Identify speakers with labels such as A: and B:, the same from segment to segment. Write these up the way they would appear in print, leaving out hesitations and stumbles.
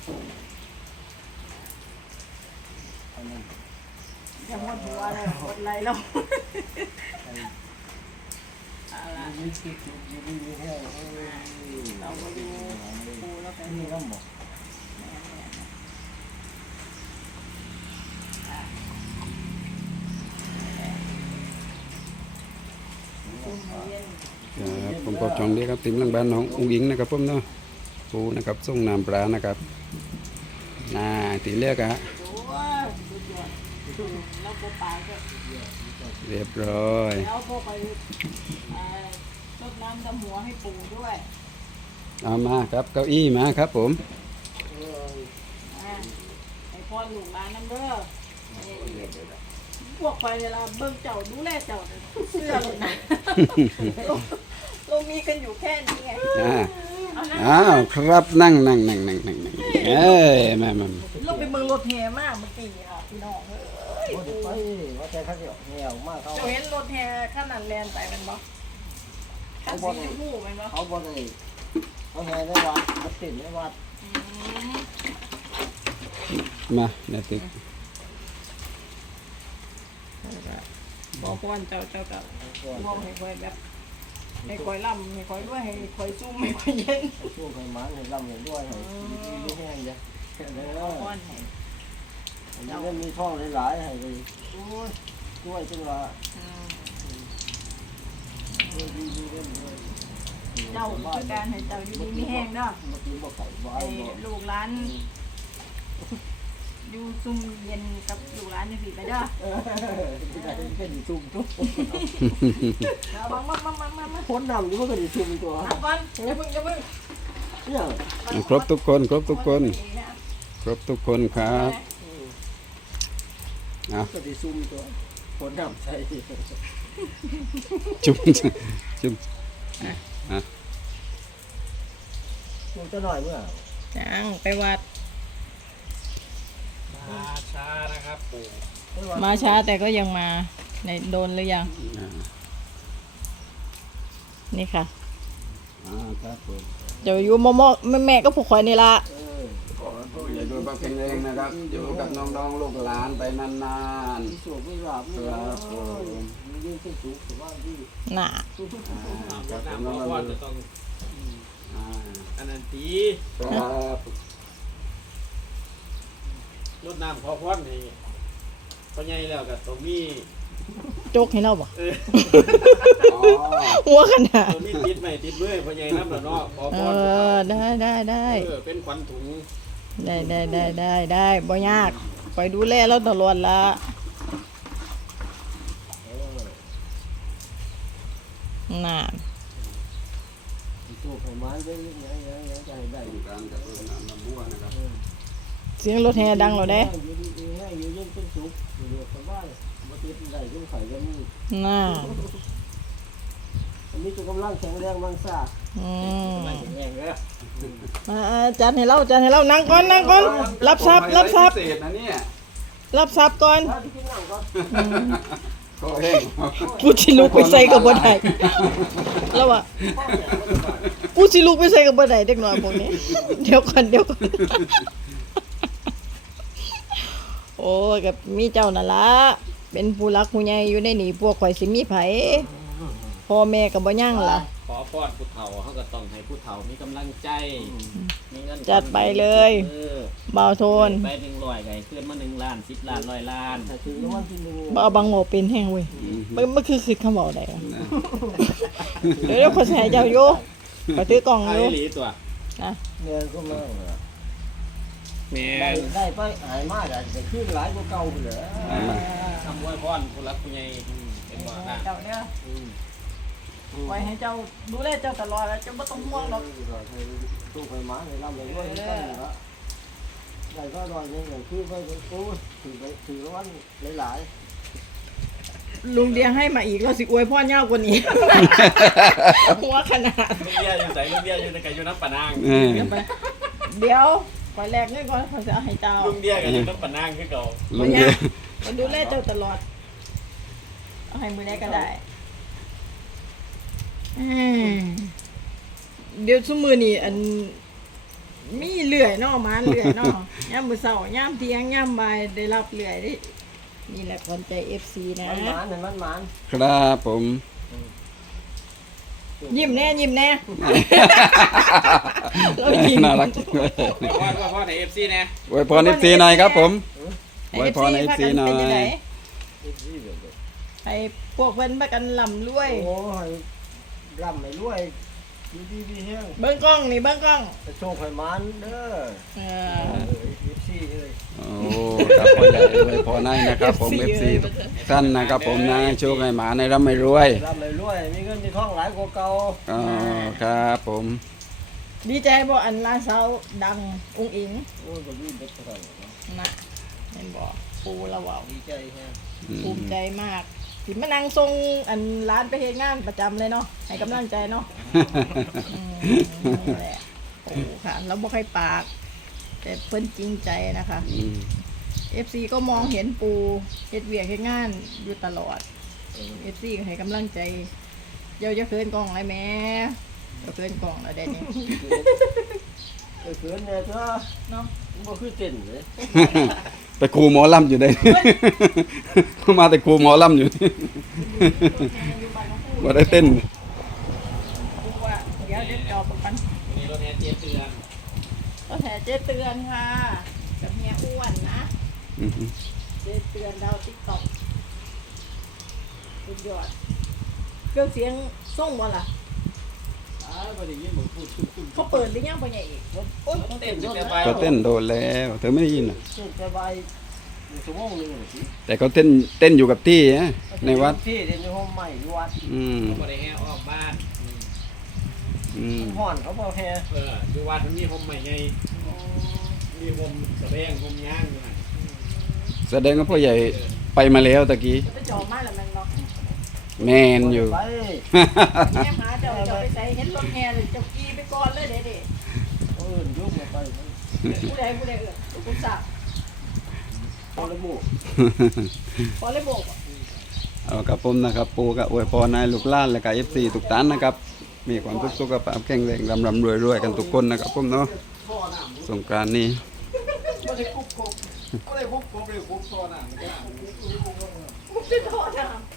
A: ยังหมดหัวเลยหมดไรแล้วอะไรเราก็ดูปูแล้วกันนี่ต้องบอก
B: ผมก็ช่องนี้ครับทีมหลังบ้านน้องอุ้งอิงนะครับผมเนาะปูนะครับส่งน้ำปลานะครับตีเลือกฮะเรียบร้อย
A: แล้วพวกไปรดน้ำดำหัวให้ปูด้วย
B: เอามาครับเก้าอี้มาครับผม
A: ไอ้พ่อหลูกร้านน้ำเด้อพวกไปเวลาเบิ่งเจ้าดูแลเจ้าเสื้อเลยนะเรามีกันอยู่แค่นี้ไง
B: อ้าวครับนั่งเอ้ยมา
A: เราไปเมืองรถแห่มากเมื่อกี้ค่ะพี่น้อง
C: ว่าแต่เขาเหนียวมากเขา
A: เห็นรถแห่ขนาดแลนไปมันบ่เขาบ่ได้หูมันบ่
C: เขาบ่ได้เขาแห่ได้วัดเขาติดได้วัด
B: มาเนี่ยติ๊ก
A: บอกก่อนเจ้ากับบอกให้คอยแบบให้คอยล่ำให้คอยด้วยให้คอยซุ่มให้คอยเย็น
C: ช่วงไฟมันให้ล่ำให้ด้วยให้ไม่แห้งจ้ะ
A: ก้อน
C: ให้มีท่องหลายๆให้เลยด้วยจังหวะ
A: เจ้าคือการให้เจ้าอยู่ดีมีแห้งเนาะไอ้ลูกร้านอยู่ซุ่มเย็นกับลูกร้านนี่สิไปเด้อ
C: เป็นซุ่มทุก
A: มา
C: พ้นดำนี่มันก็ได้ซุ่มตัว
A: ก่อนอย่าเพิ่ง
C: เนี่ย
B: ครบทุกคนครับ
C: ก็ได้ซุ่มตัวพ้นดำใส่
B: จุ่ม
C: มันจะหน่อยเมื่อ
A: ยังไปวัด
C: มาช้านะครับปู่
A: มาช้าแต่ก็ยังมาในโดนหรือยังนี่ค่ะ
B: ครับผม
A: เดี๋ยวอยู่มอแม่ก็ผูกคอยนี่ละ
B: อย่าดูบังเพลงเองนะครับอยู่กับน้องๆลูกหลานไปนาน
C: ๆสูบไม่หลับครับยิ่งขึ้นสูงสุดว่าที่
A: น่ะ
C: น้ำว่าจะต้องอันนั้นตี
B: ครับ
C: รดน้ำพอพอดนี่พอใหญ่แล้วกับตัวมี
A: โจกให้เราบ่หัวขนาด
C: ตัวมีติดไหมติดเมื่อยพอใหญ่น้ำแล้วเนาะพอพอด
A: ได้
C: เป็นขวัญถุง
A: ได้บ่ยากไปดูแลเราตลอดละน่ะ
C: ตัวไขมันได้ยังใจได้
B: การกับน้ำบัวนะครับ
A: เสียงรถแห่ดังเราเด้น่ะ
C: อันนี้ตัวกำลังแข็งแรงมันซ่า
A: มาจัดให้เรานั่งก่อนรับทรัพย์รับทรัพย์ก่อนกูสิลุกไปใส่กับบ่ได้แล้วอ่ะกูสิลุกไปใส่กับบ่ได้เด็กน้อยพวกนี้เดี๋ยวก่อนโอ้ยกับมีเจ้านั่นล่ะเป็นผู้รักผู้ใหญ่อยู่ในนี่พวกข่อยสิมีไผพ่อแม่ก็บ่ยั่งล่ะ
C: ขอพรผู้เฒ่าเขาก็ต้องให้ผู้เฒ่ามีกำลังใจมีเงิน
A: จัดไปเลยบ่าวโทน
C: ไป100ไก่ขึ้นมา1ล้าน10ล้าน100ล้าน
A: บ่เอาบางหมอเป็นแห้งเว้ยมันคือคำบอกได้เดี๋ยวคนแห่เจ้าอยู่ไปซื้อกล่องอยู่
C: หลีตัว
A: นะ
C: เงินก็มาได้ไปหายมากอ่ะจะขึ้นหลายกว่าเก่าเหรอทำไว้พรผู้รักผู้ใหญ่เป็นว่า
A: เจ้าเนี่ยไว้ให้เจ้าดูแลเจ้าตลอดแล้วเจ้าไม่ต้องห่วงหรอก
C: ตู้ไฟม้าเลยเราเลยด้วยนี่ก็เหรอใหญ่ก็รอยนี่อย่างคือไปโอ้ถือวันหลาย
A: ลุงเดียให้มาอีกเราสิอวยพ่อเน่ากว่านี้หัวขนาด
C: ลุงเดียอยู่ใส่ลุงเดียอยู่ในไก่ยูน้ำปะนาง
A: เดี๋ยวก่อนแรกนี่ก่อนเขาจะให้เจ้า
C: ลุงเดียกับยูน้ำปะนางคือเก่า
B: ลุงเดีย
A: มันดูแลเจ้าตลอดเอาให้มือแรกก็ได้เดี๋ยวซุมือนี่อันมีเลื่อยเนาะหมาเลื่อยเนาะ ยามมื้อเช้ายามเที่ยงยามบ่ายได้รับเลื่อยดินี่แหละคนใจ FC นะ
C: มันหมานเนี่ยมันหมาน
B: ครับผม
A: ยิ้มแน่ยิ้มแน่ เรายิ้ม
B: น่ารักจังเลย
D: พ่อใน FC นะ
B: อวยพร FC หน่อยครับผม
A: ให้
B: ไว้พรให้
A: พา
B: FC
A: กัน
B: หน่อย
A: เป็นจังได
C: นี่เดี๋ยวเดี๋ยว
A: ให้พวกเพิ่นพากันร่ำรวย
C: โอ้ยร่ำไม่รวยอยู่ดีพี่แห้ง
A: เบิ่งกล้องนี่เบิ่งกล้อง
C: จะโชคให้หมันเด้อ
A: เอ
C: FC เลย
B: โอ้ครับพ่อใหญ่อวยพรให้นะครับผม FC ทุกท่านนะครับผมนะให้โชคให้หมาในร่ำไม่รวย
C: ร่ำไม่รวยมีเงินมีทองหลายกว่าเก่า
B: อ๋อครับผม
A: ดีใจบ่อันลานเสาดังอุ้งอิง
C: โอ้ยก็ดีเด็ดเท่านั้นเนาะ
A: น่ะเห็นบ่ปูละเว้า
C: ดีใจแฮะ
A: ภูมิใจมากที่มานั่งส่งอันร้านไปเฮ็ดงานประจำเลยเนาะให้กำลังใจเนาะนี่แหละโอ้ค่ะแล้วบ่ค่อยปาก แต่เพิ่นจริงใจนะคะ
B: อืม
A: FC ก็มองเห็นปูเฮ็ดเวียกเฮ็ดงานอยู่ตลอด FC ก็ให้กำลังใจเดี๋ยวจะเคินกล่องเลยแม่จะเคินกล่องแล้วได้นี่
C: ไอ้เขือนเนี่ยเถอะ
A: เนาะ
C: มันบ่คือเต้นเลย
B: ไปครูหมอลำอยู่ได้ มาแต่ครูหมอลำอยู่ ว่าได้เต้น
A: ปูว่าเดี๋ยวจะจอบกัน
D: วันนี้รถแห่เจี๊ยบเตือน
A: ก็แถเจ๊เตือนค่ะกับเฮียอ้วนนะ
B: อือฮึ
A: เจ๊เตือนดาวติ๊กต็อกสุดยอดเครื่องเสียงส่งบ่ล่ะ
D: วันนี้ยินผมพูดตุ้ม
A: เขาเปิดหรือยังพ่อใหญ่อีกโอ้ย
D: เต้น
C: เย
D: แต่
C: อะ
D: ไป
B: ก็เต้นโดนแล้ว เธอไม่ได้ยินอ่ะ
C: เต้นสบาย1 ชั่วโมงนึงน่ะสิ
B: แต่เขาเต้นอยู่กับที่นะในวัด
C: ที่เต้นในห้องใหม่อยู่วัด
B: อืม
D: เขาบ่ได้แห่ออกบ้าน
B: อืม
C: ฮ้อนเขาบ่แฮ
D: อยู่วัดมันมีโฮมใหม่ไงมีโฮมแสดงโฮมย่างอยู่หั่น
B: แสดงว่าพ่อใหญ่ไปมาแล้วตะกี้
A: ไปจอมาแล้วแมันเนาะ
B: แมนอยู่
C: ไป
A: แม่หมาเจ้าจะไปใส่เห็นรถแห่เลยเจ้ากีไปก่อนเลยเด็ด
C: เอิ้นยุกมาไป
A: ผู้ใดเออคุณสาว
C: พอละหมู่
A: พอเลยโบก
B: เอากับผมนะครับปูกับอวยพรนายลูกหล้านและกับ FC ทุกท่านนะครับ มีความสุขภาพแข็งแรงร่ำรวยกันทุกคนนะครับผมเนาะสงกรานต์นี้
D: บ่ได้คุบคบบ่ได้คุบคบเลยคุบซ้อนน่ะมันก็
A: มุกจะโทษนะ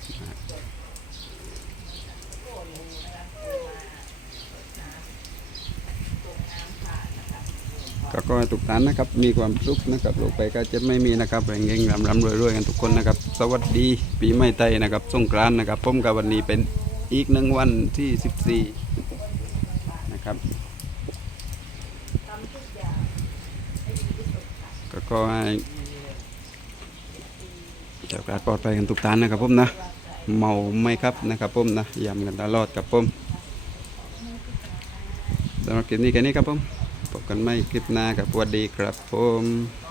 B: ก็ขอให้ทุกท่านนะครับมีความสุขนะครับโรคไปก็จะไม่มีนะครับแรงๆร่ำรวยกันทุกคนนะครับ สวัสดีปีใหม่ไทยนะครับสงกรานต์นะครับผมกับวันนี้เป็นอีกหนึ่งวันที่14นะครับก็ขอให้เจ้าการปลอดภัยกันทุกท่านนะครับผมนะเมาไม่ครับนะครับผมนะย้ำกันตลอดครับผมสำหรับคลิปนี้แค่นี้ครับผมพบกันใหม่คลิปหน้ากับสวัสดีครับผม